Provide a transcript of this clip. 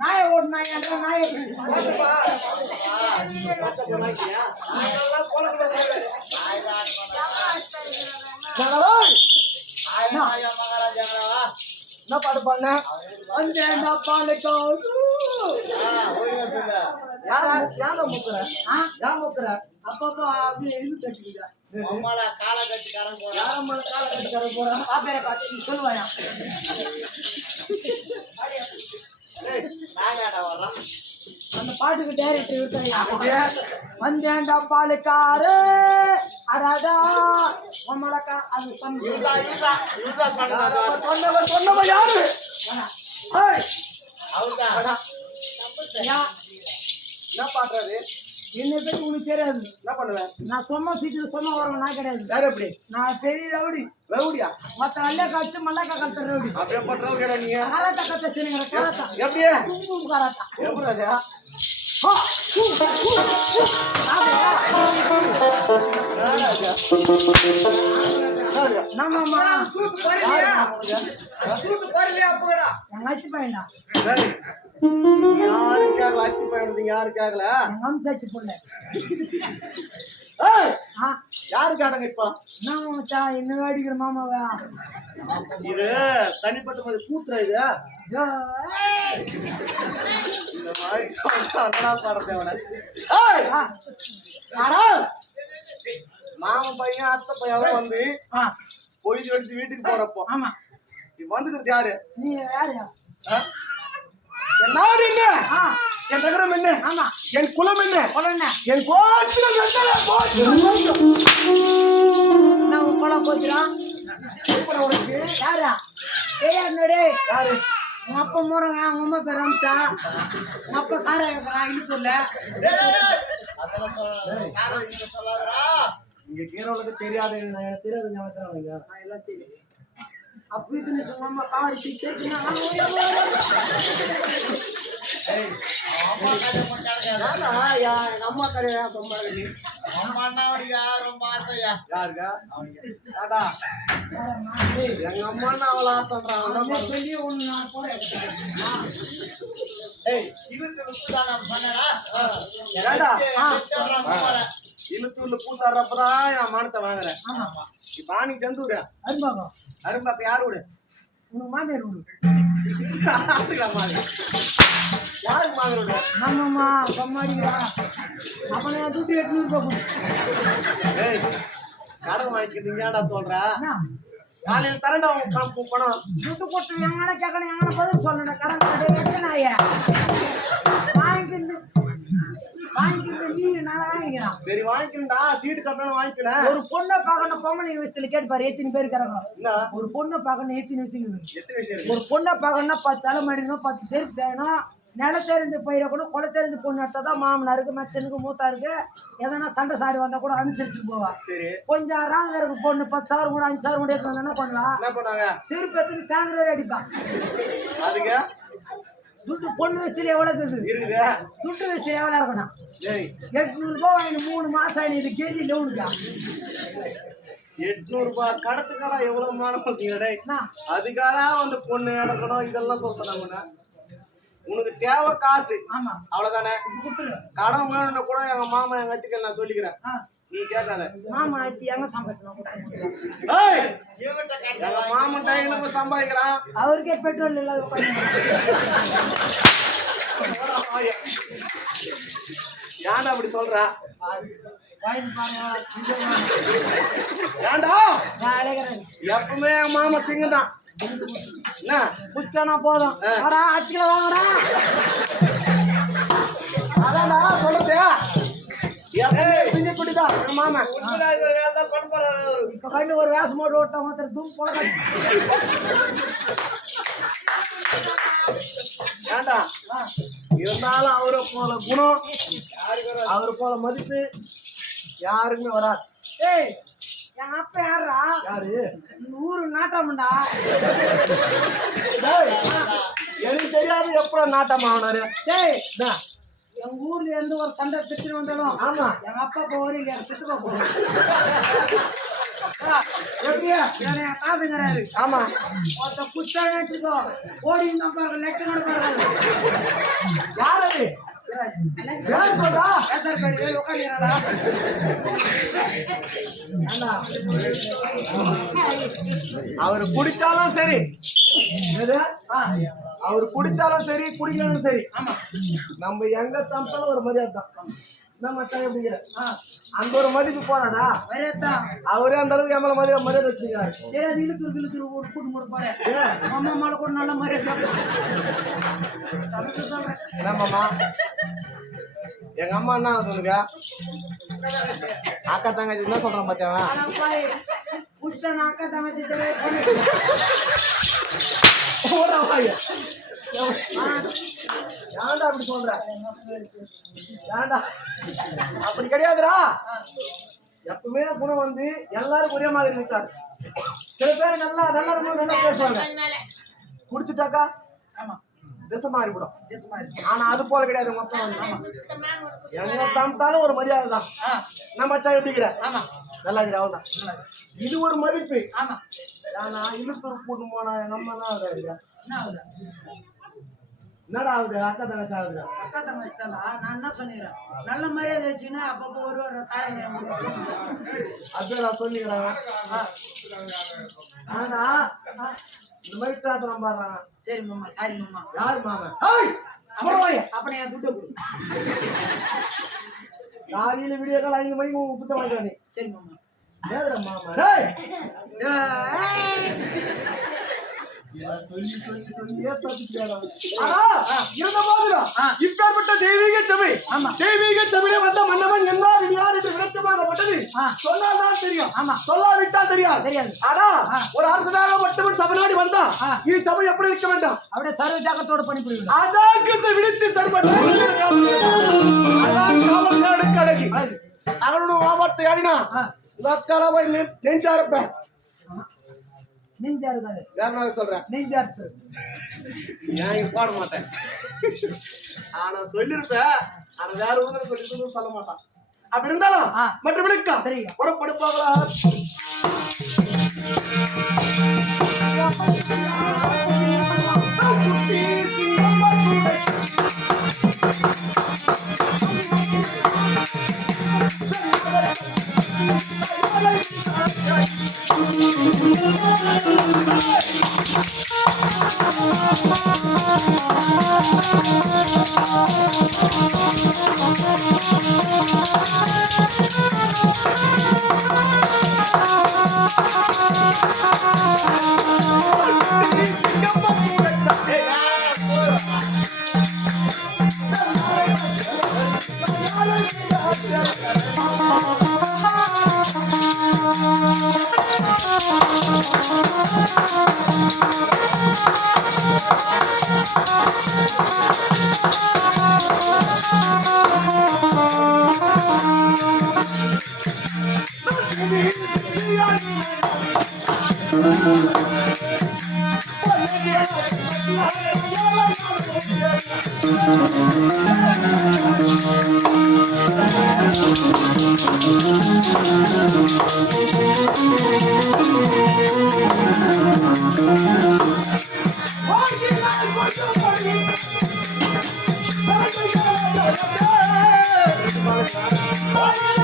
நாய ஓடு நாய் நாய என்ன பாட்டு பாடுன அந்த பாலுக்கு அப்பப்போ அப்படியே இது தட்டிக்கிட்டா காலை கட்டிக்காரன் போறான் காலை கட்டிக்காரன் போறான் பாப்பேரை பார்த்து நீ சொல்லுவாயா அந்த பாட்டுக்கு டைரக்டர் இருக்காயா வந்தேன்டா பாலுக்காரு அடாடா உம்மலக்கா அது சொன்னவன் யாரு என்ன பாடுறாரு என்னை பத்தி உனக்கு தெரியாது என்ன பண்ணுவேன் நான் சொன்ன சீட்டு சொன்ன வரவன் நான் கிடையாது வேற எப்படி நான் பெரிய ரவுடி ரவுடியா மத்த அல்ல கழிச்சு மல்லாக்கா கழுத்த ரவுடி அப்படியே பண்ற ரவுடியா நீங்க கராத்தா கத்த சரிங்க கராத்தா எப்படியே கும்பு கராத்தா எப்படி ராஜா நம்ம சூத்து போறலையா அப்படா எங்க அச்சி பையனா யாருக்காக அச்சி பையன் யாருக்காகல அம்சாச்சி பொண்ணு யாருக்காடங்க இப்ப என்ன அடிக்கிற மாமாவா இது தனிப்பட்ட மாதிரி கூத்துற இது இந்த மாதிரி பாடுறத மாமன் பையன் அத்தை பையன் வந்து பொய்து அடிச்சு வீட்டுக்கு போறப்போ ஆமா வந்துக்கிறது யாரு நீ யாரு என் நாடு என்ன என் நகரம் என்ன ஆமா என் குலம் என்ன என் கோத்திரம் நான் குலம் கோத்திரம் உனக்கு யாரா யாரு உங்க அப்பா முறங்க அவங்க அம்மா பேர் அமிச்சா உங்க அப்பா சாரா வைக்கிறான் இழுத்துல இங்க கீரோளுக்கு தெரியாது தெரியாது எல்லாம் தெரியும் அப்படி சொல்லாம காவடி அம்மா கரையா சொம்மா ரொம்ப ஆசையா யாருக்கா எங்க அம்மான்னு அவளா சொல்றாங்க சொல்லி ஒண்ணு நான் போறேன் இழுத்தூர்ல கூத்தாடுறப்பதான் என் மானத்தை வாங்குறேன் இப்ப ஆணிக்கு தந்தூர அரும்பாக்கம் யாரு விடு உனக்கு மாமியார் விடு யாருக்கு மாமியார் விடு ஆமாம்மா கம்மாடிக்கிறா அப்ப நான் துட்டு 800 ரூபாய் கடன் வாங்கிக்கிறீங்க ஏன்டா சொல்ற காலையில தரண்டா பணம் துட்டு போட்டு எங்கடா கேட்கணும் எங்கடா பதில் சொல்லணும் கடன் எத்தனை ஐயா வாங்கிக்கிட்டு நீ நான் வாங்கிக்கிறேன் சரி வாங்கிக்கிறா சீட்டு கட்டணும் வாங்கிக்கிறேன் ஒரு பொண்ணை பார்க்கணும் பொம்பளை விஷயத்துல கேட்டுப்பாரு எத்தனை பேர் இருக்கிறாங்க ஒரு பொண்ணை பார்க்கணும் எத்தனை விஷயம் ஒரு பொண்ணை பார்க்கணும்னா 10 தலைமடிக்கணும் 10 செருப்பு தேயணும் நில தெரிஞ்சு பயிரக்கணும் கொலை தெரிஞ்சு பொண்ணு எடுத்தா மாமனாருக்கு மச்சனுக்கு மூத்தாருக்கு எதனா சண்டை சாடி வந்தா கூட அனுசரிச்சு போவா கொஞ்சம் ராங்க இருக்கு பொண்ணு 10,000 கூட 5,000 கூட எடுத்து வந்தா பண்ணலாம் செருப்பு எடுத்து சாயந்தரம் அடிப்பான் அதுக்கு துட்டு பொண்ணு வயசுல எவ்வளவு இருக்குது துட்டு வயசுல எவ்வளவு இருக்கணும் 800 ரூபாய் வாங்கி 3 மாசம் ஆயிடுது கேஜி லோனுக்கா 800 ரூபாய் கடத்துக்காடா எவ்வளவு மானம் அதுக்காக வந்து பொண்ணு இறக்கணும் இதெல்லாம் சொல்றாங்க உனக்கு தேவை காசு ஆமா அவ்வளவுதானே கடன் வேணும்னு கூட எங்க மாமா எங்க அத்திக்கு நான் சொல்லிக்கிறேன் நீ கேட்காத மாமா அத்தி எங்க சம்பாதிக்கணும் எங்க மாமன் டைம் சம்பாதிக்கிறான் அவருக்கே பெட்ரோல் இல்லாத ஏன்டா அப்படி சொல்ற ஏன்டா எப்பவுமே என் மாமா சிங்கம் தான் என்ன புச்சானா போதும் அச்சுக்கல வாங்கடா அதான்டா சொல்றது செஞ்சுதான் மாமா இப்ப கண்டு ஒரு வேஷம் போட்டு ஓட்ட மாத்திரம் தூம் போல ஏண்டா இருந்தாலும் அவரை போல குணம், அவரை போல மதிப்பு யாருக்குமே வராது. ஏய் என் அப்பா யாரா? யாரு? ஊரு நாட்டாமண்டா. எனக்கு தெரியாது எப்ப நாட்டம் ஆனாரு. டேய் எங்க ஊர்ல எந்த ஒரு சண்டை பிரச்சனை வந்தாலும் ஆமா எங்க அப்பா போவாரு, இல்ல எங்க சித்தப்பா போவாரு. எப்படியா என் தாத்துங்கிறாரு. ஆமா ஒருத்த குச்சான்னு வச்சுக்கோ, ஓடி இருந்தா பாருங்க, லட்சம் கூட பாருங்க. யாரு யாரு சொல்றா? உட்காந்துடா. அவரு குடிச்சாலும் சரி, அவரு குடிச்சாலும் சரி குடிக்கணும் சரி, நம்ம எங்க தம்பிலும் ஒரு மரியாதை தான். நம்ம எப்படிங்கிற அந்த ஒரு மதிப்பு போறாடா, அவரே அந்த அளவுக்கு எம்மல மரியாதை வச்சுக்கிறாரு. இழுத்து ஒரு கூட்டு மூட போற அம்மா மேல கூட நல்ல மரியாதை சொல்றேன். என்னம்மாமா எங்க அம்மா என்ன சொல்லுங்க, அக்கா தங்கச்சி என்ன சொல்றான் பாத்தியாவா? அக்கா தங்கச்சி ஏன்டா அப்படி சொல்ற? ஏன்டா அப்படி கிடையாதுடா. எப்பவுமே குணம் வந்து எல்லாரும் ஒரே மாதிரி இருக்காது. சில பேர் நல்லா நல்லா நல்லா பேசுவாங்க, குடிச்சுட்டாக்கா திசை மாறிவிடும். ஆனா அது போல கிடையாது. மொத்தம் எங்க தம்பிட்டாலும் ஒரு மரியாதை தான். நம்ம மச்சான் எப்படிங்கிற நல்லா இருக்கிற அவள்தான். இது ஒரு மதிப்பு. ஆனா இழுத்தூர் கூட்டு போனா எங்க அம்மா தான் ஆகுது. என்னடா ஆகுது? அக்கா தங்கச்சி ஆகுது. அக்கா தங்கச்சி தான். நான் என்ன சொன்னேன், நல்ல மரியாதை வச்சுன்னா அப்பப்போ ஒரு சாரங்க அப்படியே நான் சொல்லிக்கிறேன். ஆனா இந்த மாதிரி பேசுறான் பாடுறாங்க. சரி மாமா, சாரி மாமா. யாரு மாமா? அப்ப என் துட்டை கொடு. காலையில வீடியோ கால் 5 மணிக்கு புத்த வாங்கிட்டானே. சரி மாமா. ஏதுடா மாமா? சொல்லி சொல்லி சொல்லியே தப்பிச்சாடா. இருந்த மாதிரிதான் இப்பேற்பட்ட தெய்வீக சபை, தெய்வீக சபையில வந்த மன்னவன் எல்லாரும் யார் என்று விளக்கமாகப்பட்டது சொன்னால்தான் தெரியும். சொல்லாவிட்டால் தெரியாது. ஆனா ஒரு அரசனாக மட்டும் சபை நாடி வந்தா இது சபை எப்படி இருக்க வேண்டாம்? அப்படியே சர்வ ஜாக்கிரத்தோட பணிபுரியும். அஜாக்கிரத்தை விடுத்து காவல்காரனுக்கு அடங்கி அவனோட மாவட்டத்தை ஆடினா உக்கால போய் நெஞ்சா இருப்பேன். நெஞ்சா இருக்காது, வேற சொல்றேன். நெஞ்சா இருக்கு. நான் பாட மாட்டேன். ஆனா சொல்லிருப்பேன். ஆனா வேற ஊர்ல சொல்லி சொல்ல மாட்டான். அப்படி இருந்தாலும் மற்ற விளக்கா ஒரு படுப்பாங்களா? Oh,